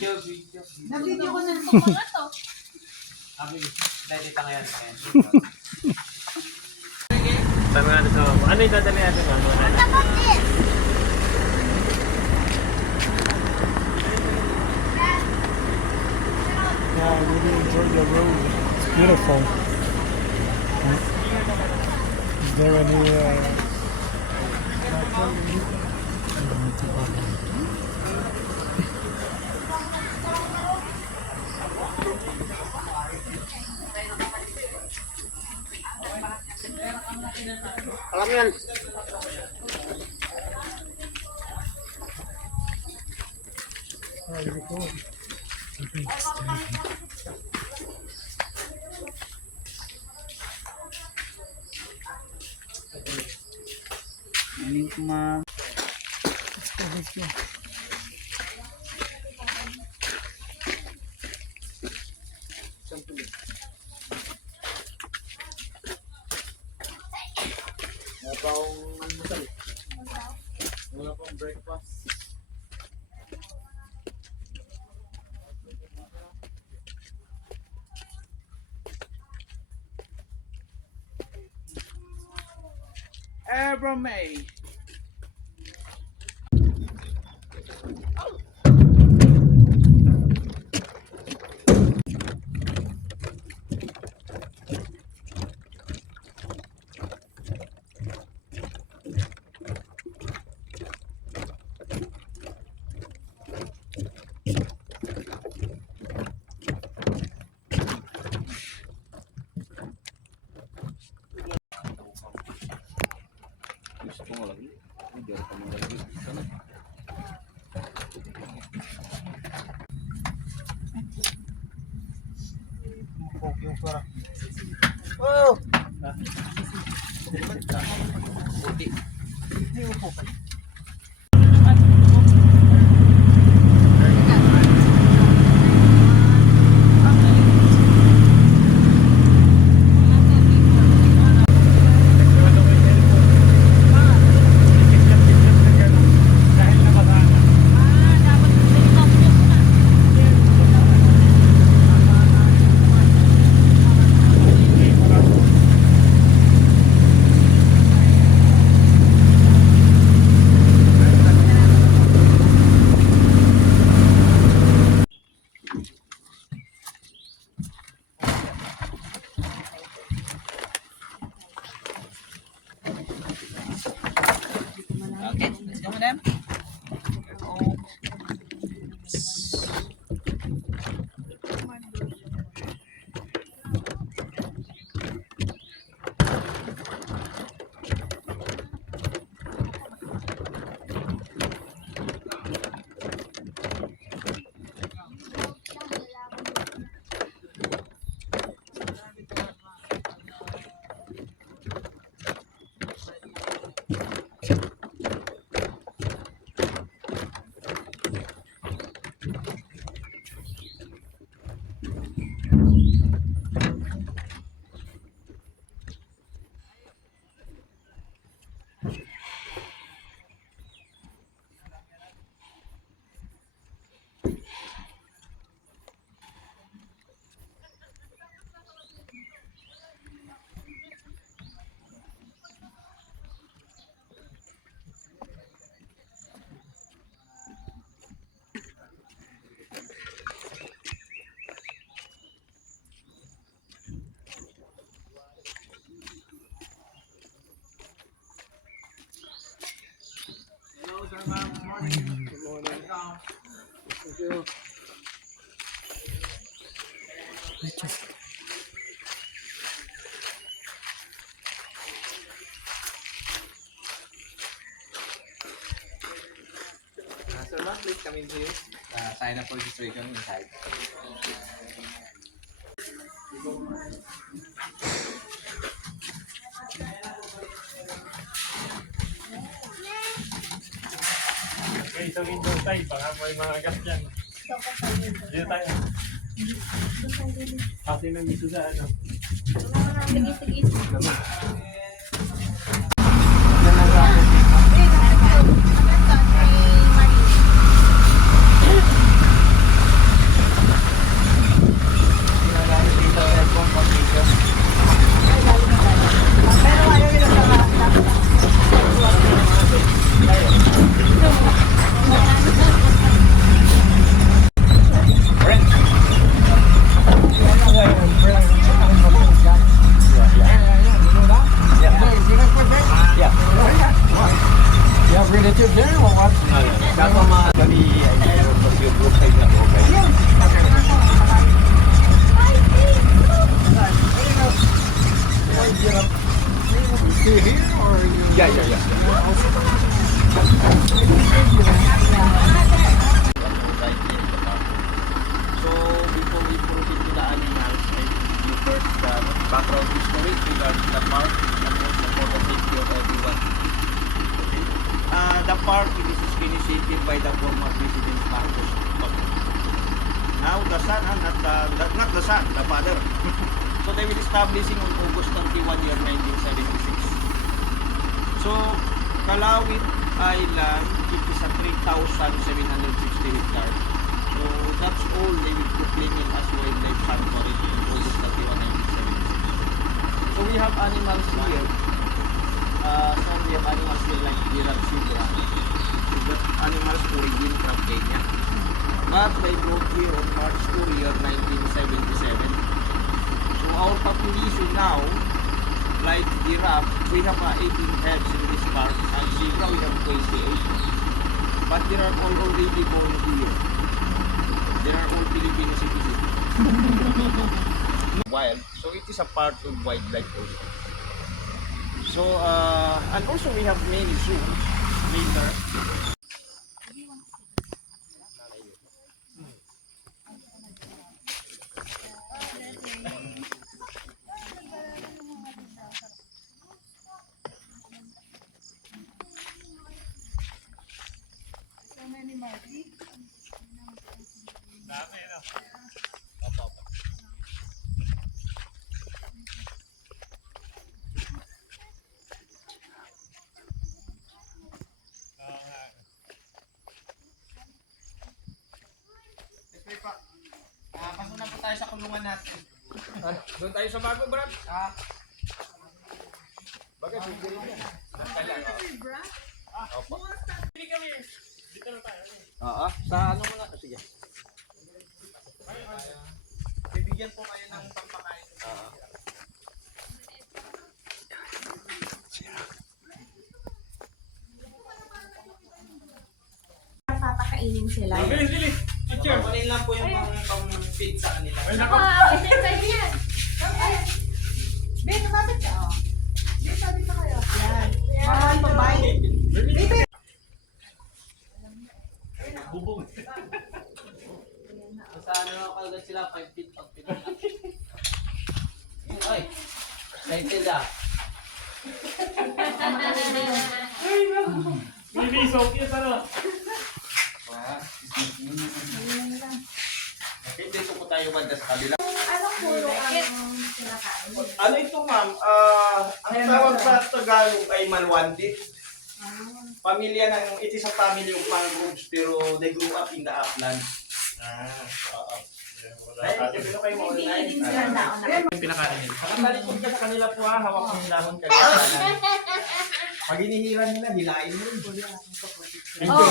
Na-video ko na itong mga to. Dahil dito ngayon. Saan nga ito? Ano yung dadali natin? Yeah, I really enjoy the road. It's beautiful. Is there any Alam yan. Ini cuma Wala pa akong almusal. Wala pa akong breakfast. Abrame. Oh! Okay, let's go, madam. Sir, ma'am, please come in here. Sign up for registration inside. Okay, sa window tayo, baka may mga gas dyan. Dito tayo. Kasi nandito sa ano. son, not the son, the father. So they will establishing on August 21 year 1976. So Calauit Island, it is a 3,760 hectares. So that's all they will proclaim it as wildlife sanctuary in August 31, 1976. So we have animals here. So we have animals here like giraffe, zebra. So that animals origin from Kenya. But they brought here on March 2 year 1977. So our population now, like giraffe, we have 18 heads in this park, and zebra we have 28. But they are all already born here. They are all Filipino citizens. Wild, so it is a part of wildlife also. So, and also we have many zoos later. Dami, no? Pasok na po tayo sa kulungan natin. Doon tayo sa bago, Brad. Bakit? Hindi kami. Dito na tayo. Oo, sa ano muna? Sige. Bibigyan po kayo ng pampakain. Papakainin sila. Bilis, bilis. Picture. Kunin lang po yung pang-feed sa kanila. Ay, nako. Pwede yan. Ben, lumapit ka. Oh. Ben, sabi ka kayo. Yan. Mahal pa ba? Bubong. Sa ano kagad sila, 5 feet pag pinila. Ay, excited ah. Bilis, so cute, ano? Okay, dito po tayo banda sa kabila. Anong pulo ang sinakain? Ano ito, ma'am? Ang tawag sa Tagalog ay malwandi. Pamilya ng, it is a family of mangroves pero they grew up in the upland. Oo. Ay, pero kayo mo Hindi din sila daon na. Yung pinakain nila. Nakatalikod ka sa kanila po ha, hawak mo yung dahon ka. Pag hinihiran nila, hilain mo rin. Oh.